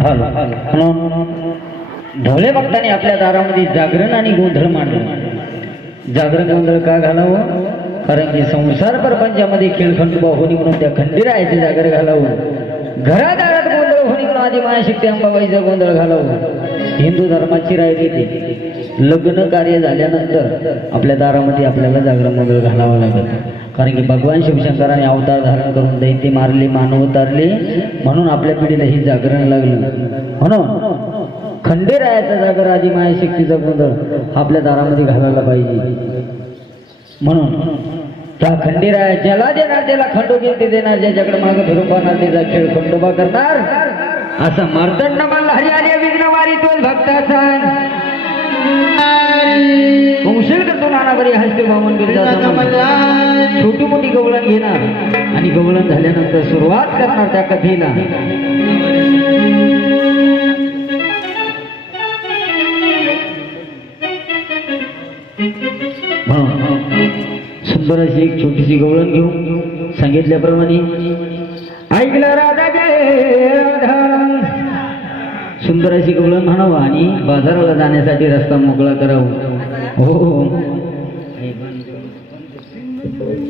म्हणून ढोले भक्तांनी आपल्या दारामध्ये जागरण आणि गोंधळ मांडलं. जागरण गोंधळ का घालावं? कारण की संसार प्रपंचामध्ये खेळखंडोबा होणी म्हणून त्या खंडीरायाचे जागर घालावं. घरादारात गोंधळ होणी म्हणून आधी माया शिकते अंबाबाईचा गोंधळ घालावं. हिंदू धर्माची राहिली ती लग्न कार्य झाल्यानंतर आपल्या दारामध्ये आपल्याला जागरण गोंधळ घालावं लागेल कारण की भगवान शिवशंकराने अवतार धारण करून दैत्य मारली मानव उतारली म्हणून आपल्या पिढीला ही जागरण लागलं. हो म्हणून खंडेरायाचा जागर आधी मायाशक्तीचा गोंधळ आपल्या दारामध्ये घालायला पाहिजे. म्हणून त्या खंडेराया ज्याला देणार त्याला खंडोबी देणार ज्याच्याकडे मागं फिरून पाहणार त्याचा खेळ खंडोबा करणार. असं मार्तंड मला हरी विघ्न मारी तो भक्ताचा. बरी हसते बामन छोटी मोठी गवळण घेणार आणि गवळण झाल्यानंतर सुरुवात करणार त्या कथेला. सुंदर अशी एक छोटीशी गवळण घेऊन सांगितल्याप्रमाणे ऐकलं राधा राधा. सुंदर अशी गवळण म्हणावं आणि बाजाराला जाण्यासाठी रस्ता मोकळा करावा. हो हो. Thank you.